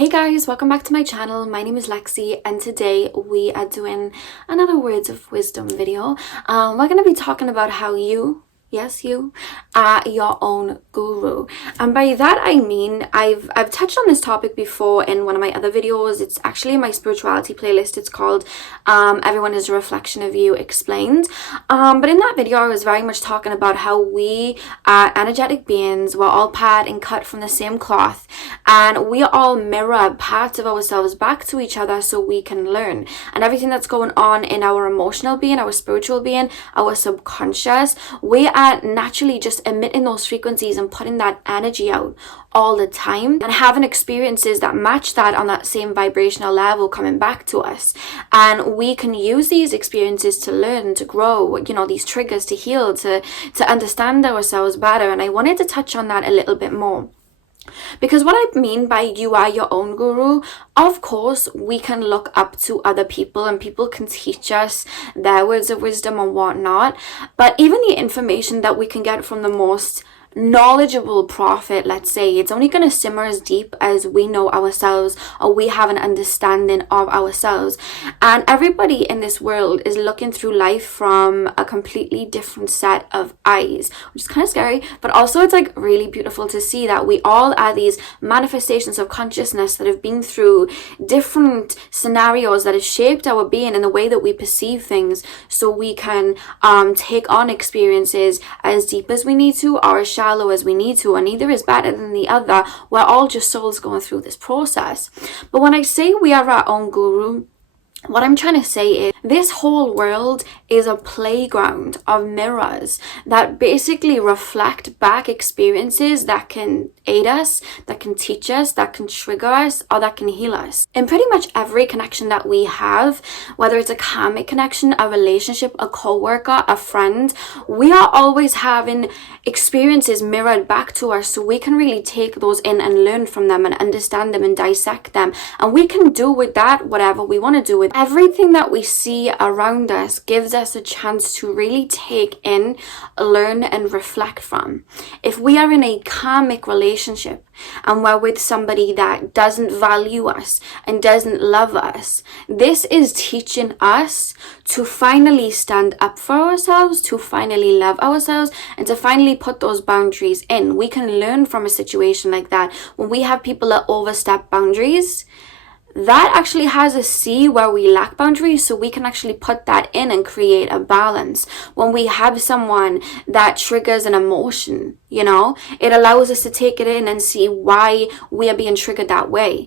Hey guys, welcome back to my channel. My name is Lexi and today we are doing another words of wisdom video. We're going to be talking about how you, yes you, are your own guru. And by that I mean I've touched on this topic before in one of my other videos. It's actually in my spirituality playlist. It's called Everyone is a Reflection of You Explained. But in that video I was very much talking about how we are energetic beings. We're all part and cut from the same cloth, and we all mirror parts of ourselves back to each other so we can learn. And everything that's going on in our emotional being, our spiritual being, our subconscious, we are naturally just emitting those frequencies and putting that energy out all the time and having experiences that match that on that same vibrational level coming back to us. And we can use these experiences to learn, to grow, you know, these triggers to heal, to understand ourselves better. And I wanted to touch on that a little bit more. Because what I mean by you are your own guru, of course, we can look up to other people and people can teach us their words of wisdom and whatnot. But even the information that we can get from the most knowledgeable prophet, let's say, it's only going to simmer as deep as we know ourselves or we have an understanding of ourselves. And everybody in this world is looking through life from a completely different set of eyes, which is kind of scary, but also it's like really beautiful to see that we all are these manifestations of consciousness that have been through different scenarios that have shaped our being and the way that we perceive things, so we can take on experiences as deep as we need to or as shallow as we need to, and neither is better than the other. We're all just souls going through this process. But when I say we are our own guru, what I'm trying to say is this whole world is a playground of mirrors that basically reflect back experiences that can aid us, that can teach us, that can trigger us, or that can heal us. In pretty much every connection that we have, whether it's a karmic connection, a relationship, a co-worker, a friend, we are always having experiences mirrored back to us, so we can really take those in and learn from them and understand them and dissect them. And we can do with that whatever we want to do with everything that we see around us. Gives us a chance to really take in, learn, and reflect from. If we are in a karmic relationship and we're with somebody that doesn't value us and doesn't love us, this is teaching us to finally stand up for ourselves, to finally love ourselves, and to finally put those boundaries in. We can learn from a situation like that. When we have people that overstep boundaries, that actually has us see where we lack boundaries, so we can actually put that in and create a balance. When we have someone that triggers an emotion, you know, it allows us to take it in and see why we are being triggered that way.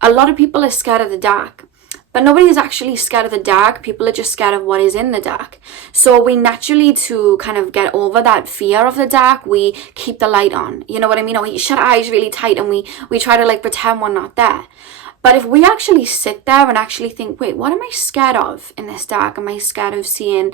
A lot of people are scared of the dark, but nobody is actually scared of the dark. People are just scared of what is in the dark. So we naturally, to kind of get over that fear of the dark, we keep the light on. You know what I mean? Or we shut our eyes really tight and we try to like pretend we're not there. But if we actually sit there and actually think, wait, what am I scared of in this dark? Am I scared of seeing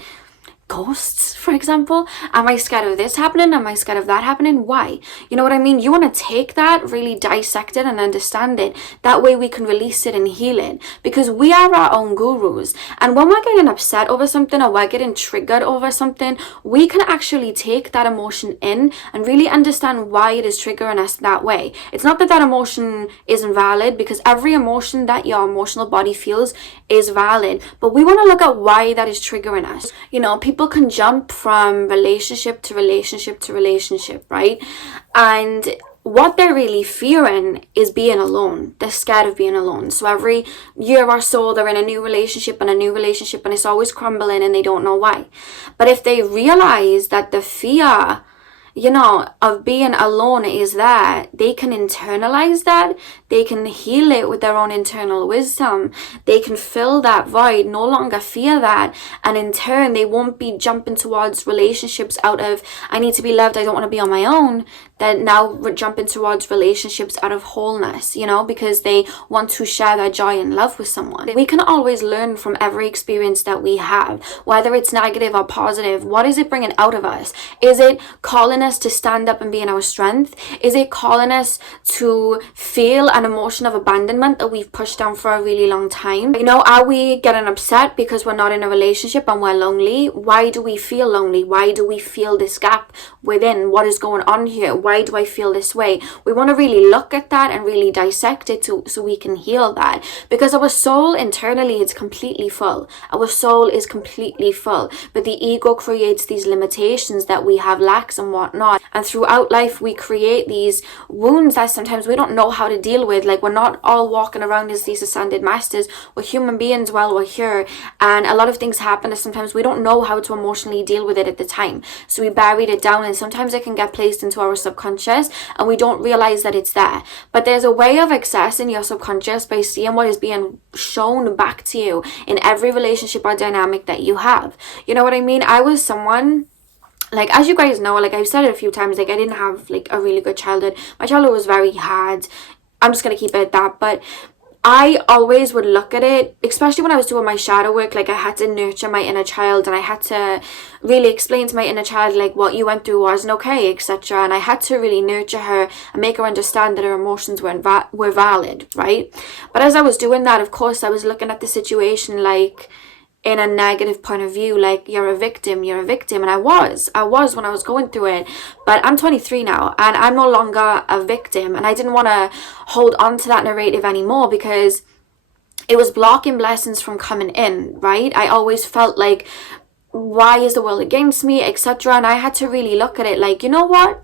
ghosts, for example? Am I scared of this happening? Am I scared of that happening? Why? You know what I mean? You want to take that, really dissect it and understand it. That way we can release it and heal it, because we are our own gurus. And when we're getting upset over something or we're getting triggered over something, we can actually take that emotion in and really understand why it is triggering us that way. It's not that that emotion isn't valid, because every emotion that your emotional body feels is valid, but we want to look at why that is triggering us. You know, people can jump from relationship to relationship to relationship, right? And what they're really fearing is being alone. They're scared of being alone. So every year or so they're in a new relationship and it's always crumbling and they don't know why. But if they realize that the fear, you know, of being alone is there, they can internalize that, they can heal it with their own internal wisdom, they can fill that void, no longer fear that, and in turn they won't be jumping towards relationships out of, I need to be loved, I don't want to be on my own. They're now jumping towards relationships out of wholeness, you know, because they want to share their joy and love with someone. We can always learn from every experience that we have, whether it's negative or positive. What is it bringing out of us? Is it calling us to stand up and be in our strength? Is it calling us to feel an emotion of abandonment that we've pushed down for a really long time? You know, are we getting upset because we're not in a relationship and we're lonely? Why do we feel lonely? Why do we feel this gap within? What is going on here? why do I feel this way? We want to really look at that and really dissect it so we can heal that, because our soul internally is completely full. Our soul is completely full, but the ego creates these limitations that we have lacks and whatnot, and throughout life we create these wounds that sometimes we don't know how to deal with. Like, we're not all walking around as these ascended masters. We're human beings while we're here, and a lot of things happen that sometimes we don't know how to emotionally deal with it at the time, so we buried it down, and sometimes it can get placed into our subconscious and we don't realize that it's there. But there's a way of accessing your subconscious by seeing what is being shown back to you in every relationship or dynamic that you have. You know what I mean? I was someone, like, as you guys know, like I've said it a few times, like I didn't have like a really good childhood. My childhood was very hard. I'm just gonna keep it at that. But I always would look at it, especially when I was doing my shadow work, like I had to nurture my inner child, and I had to really explain to my inner child like what you went through wasn't okay, etc. And I had to really nurture her and make her understand that her emotions were valid, right? But as I was doing that, of course, I was looking at the situation like in a negative point of view, like you're a victim, and I was when I was going through it. But I'm 23 now, and I'm no longer a victim, and I didn't want to hold on to that narrative anymore because it was blocking blessings from coming in, right? I always felt like, why is the world against me, etc. And I had to really look at it like, you know what,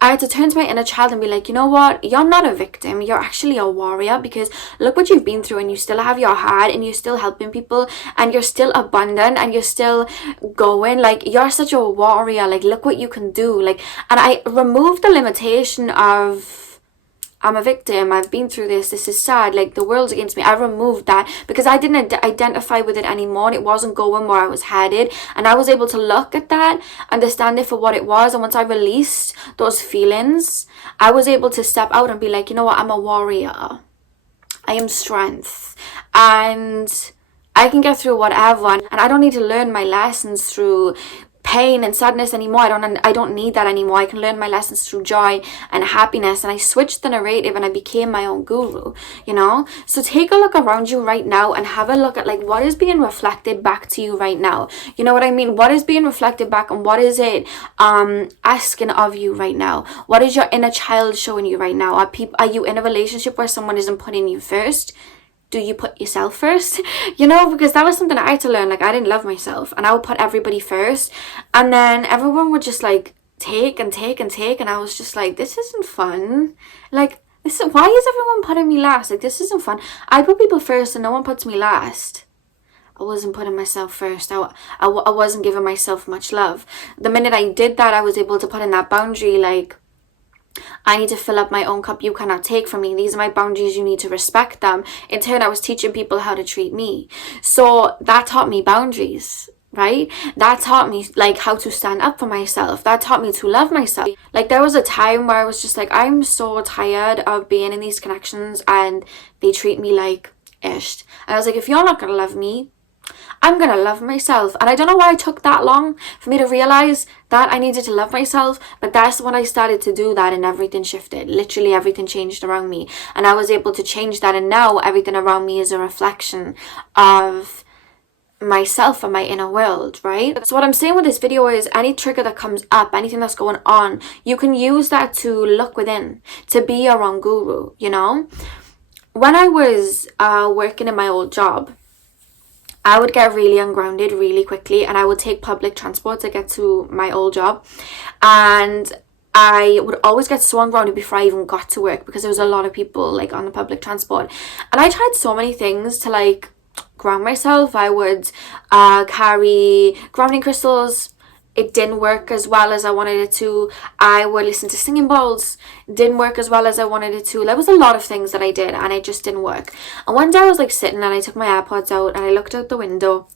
I had to turn to my inner child and be like, you know what, you're not a victim, you're actually a warrior, because look what you've been through, and you still have your heart, and you're still helping people, and you're still abundant, and you're still going, like, you're such a warrior, like, look what you can do, like. And I removed the limitation of, I'm a victim, I've been through this is sad, like the world's against me. I removed that because I didn't identify with it anymore, and it wasn't going where I was headed. And I was able to look at that, understand it for what it was, and once I released those feelings, I was able to step out and be like, you know what, I'm a warrior, I am strength, and I can get through whatever, and I don't need to learn my lessons through pain and sadness anymore. I don't need that anymore. I can learn my lessons through joy and happiness. And I switched the narrative and I became my own guru, you know. So take a look around you right now and have a look at like what is being reflected back to you right now. You know what I mean? What is being reflected back, and what is it asking of you right now? What is your inner child showing you right now? Are you in a relationship where someone isn't putting you first? Do you put yourself first? You know, because that was something I had to learn. Like, I didn't love myself, and I would put everybody first, and then everyone would just like take and take and take, and I was just like, this isn't fun. Like, why is everyone putting me last? Like, this isn't fun. I put people first and no one puts me last. I wasn't putting myself first. I wasn't giving myself much love. The minute I did that, I was able to put in that boundary, like, I need to fill up my own cup. You cannot take from me. These are my boundaries. You need to respect them. In turn, I was teaching people how to treat me. So that taught me boundaries, right? That taught me like how to stand up for myself. That taught me to love myself. Like, there was a time where I was just like, I'm so tired of being in these connections and they treat me like ish. And I was like, if you're not going to love me, I'm going to love myself. And I don't know why it took that long for me to realize that I needed to love myself. But that's when I started to do that, and everything shifted. Literally everything changed around me. And I was able to change that. And now everything around me is a reflection of myself and my inner world, right? So what I'm saying with this video is any trigger that comes up, anything that's going on, you can use that to look within, to be your own guru, you know? When I was working in my old job, I would get really ungrounded really quickly, and I would take public transport to get to my old job, and I would always get so ungrounded before I even got to work because there was a lot of people like on the public transport. And I tried so many things to like ground myself. I would carry grounding crystals. It didn't work as well as I wanted it to. I would listen to singing bowls. Didn't work as well as I wanted it to. There was a lot of things that I did and it just didn't work. And one day I was like sitting and I took my AirPods out and I looked out the window.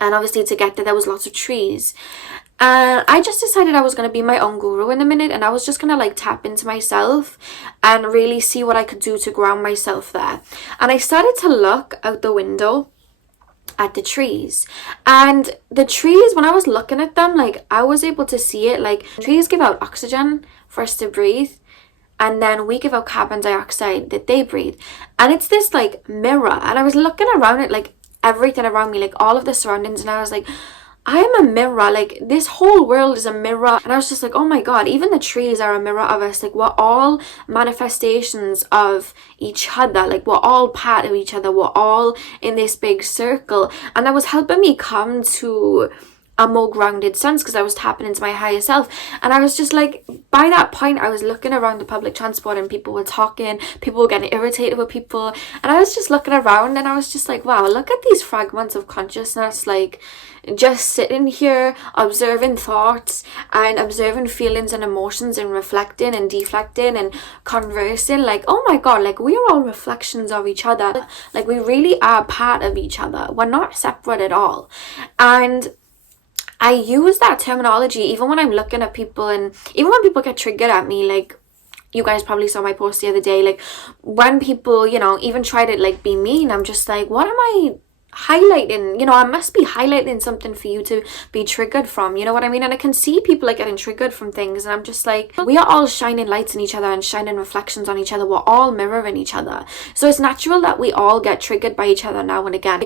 And obviously to get there was lots of trees. And I just decided I was going to be my own guru in a minute. And I was just going to like tap into myself and really see what I could do to ground myself there. And I started to look out the window at the trees, and the trees, when I was looking at them, like I was able to see it, like trees give out oxygen for us to breathe, and then we give out carbon dioxide that they breathe, and it's this like mirror. And I was looking around it, like everything around me, like all of the surroundings, and I was like, I am a mirror. Like, this whole world is a mirror. And I was just like, oh my God, even the trees are a mirror of us. Like, we're all manifestations of each other. Like, we're all part of each other. We're all in this big circle. And that was helping me come to a more grounded sense, because I was tapping into my higher self. And I was just like, by that point, I was looking around the public transport and people were talking, people were getting irritated with people, and I was just looking around and I was just like, wow, look at these fragments of consciousness, like, just sitting here observing thoughts and observing feelings and emotions and reflecting and deflecting and conversing. Like, oh my God, like, we are all reflections of each other. Like, we really are part of each other. We're not separate at all. And I use that terminology even when I'm looking at people, and even when people get triggered at me. Like, you guys probably saw my post the other day, like, when people, you know, even try to like be mean, I'm just like, what am I highlighting? You know, I must be highlighting something for you to be triggered from, you know what I mean? And I can see people like getting triggered from things, and I'm just like, we are all shining lights in each other and shining reflections on each other. We're all mirroring each other, so it's natural that we all get triggered by each other now and again.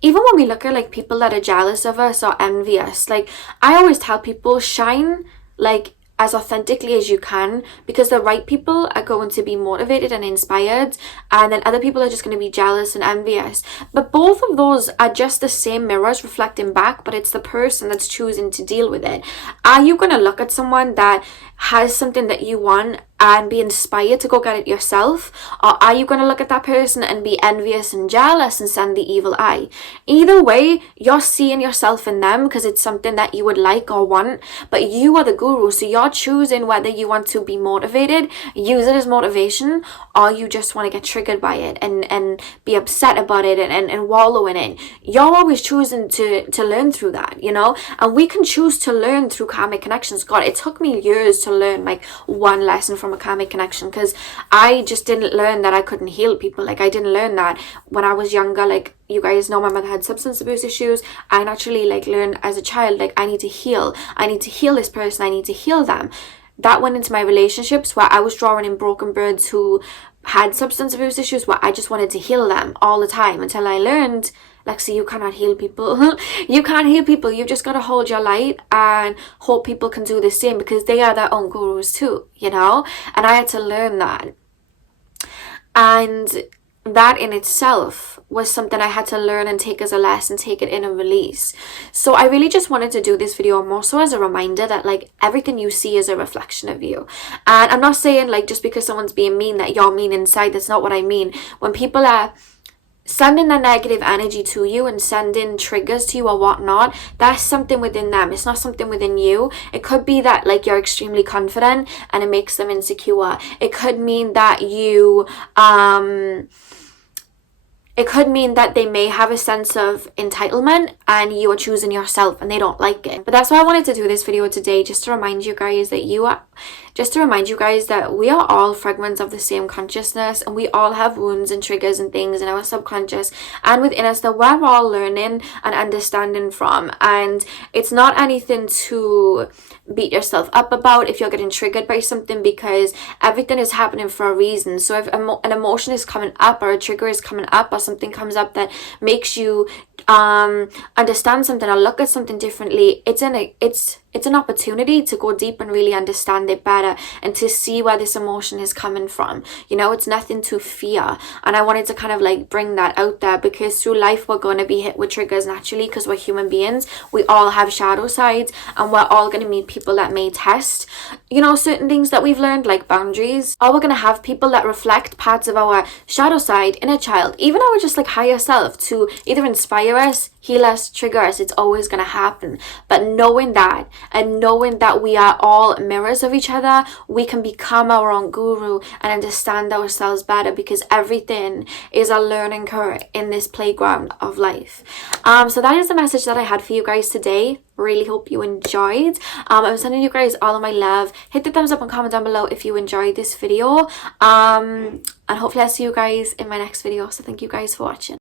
Even when we look at like people that are jealous of us or envious, like, I always tell people, shine like as authentically as you can, because the right people are going to be motivated and inspired, and then other people are just going to be jealous and envious. But both of those are just the same mirrors reflecting back, but it's the person that's choosing to deal with it. Are you going to look at someone that has something that you want and be inspired to go get it yourself? Or are you going to look at that person and be envious and jealous and send the evil eye? Either way, you're seeing yourself in them because it's something that you would like or want, but you are the guru, so you're choosing whether you want to be motivated, use it as motivation, or you just want to get triggered by it and be upset about it and wallow in it. You're always choosing to learn through that, you know? And we can choose to learn through karmic connections. God, it took me years to learn like one lesson from a karmic connection, because I just didn't learn that I couldn't heal people. Like, I didn't learn that when I was younger. Like, you guys know my mother had substance abuse issues. I naturally like learned as a child, like, I need to heal this person, I need to heal them. That went into my relationships, where I was drawing in broken birds who had substance abuse issues, where I just wanted to heal them all the time, until I learned, Lexi, you cannot heal people. You can't heal people. You just got to hold your light and hope people can do the same, because they are their own gurus too, you know? And I had to learn that. And that in itself was something I had to learn and take as a lesson, take it in and release. So I really just wanted to do this video more so as a reminder that like everything you see is a reflection of you. And I'm not saying like just because someone's being mean that you're mean inside. That's not what I mean. When people are sending that negative energy to you and sending triggers to you or whatnot, that's something within them. It's not something within you. It could be that like you're extremely confident and it makes them insecure. It could mean that you it could mean that they may have a sense of entitlement and you are choosing yourself and they don't like it. But that's why I wanted to do this video today, just to remind you guys that we are all fragments of the same consciousness, and we all have wounds and triggers and things in our subconscious and within us that we're all learning and understanding from. And it's not anything to beat yourself up about if you're getting triggered by something, because everything is happening for a reason. So if an emotion is coming up or a trigger is coming up or something comes up that makes you understand something or look at something differently, it's an opportunity to go deep and really understand it better and to see where this emotion is coming from. You know, it's nothing to fear. And I wanted to kind of like bring that out there, because through life we're going to be hit with triggers naturally, because we're human beings. We all have shadow sides, and we're all going to meet people that may test, you know, certain things that we've learned, like boundaries. Or we're going to have people that reflect parts of our shadow side, inner child, even our just like higher self, to either inspire us, heal us, trigger us. It's always going to happen. But knowing that, and knowing that we are all mirrors of each other, we can become our own guru and understand ourselves better, because everything is a learning curve in this playground of life. So that is the message that I had for you guys today. Really hope you enjoyed. I'm sending you guys all of my love. Hit the thumbs up and comment down below if you enjoyed this video. And hopefully I'll see you guys in my next video. So thank you guys for watching.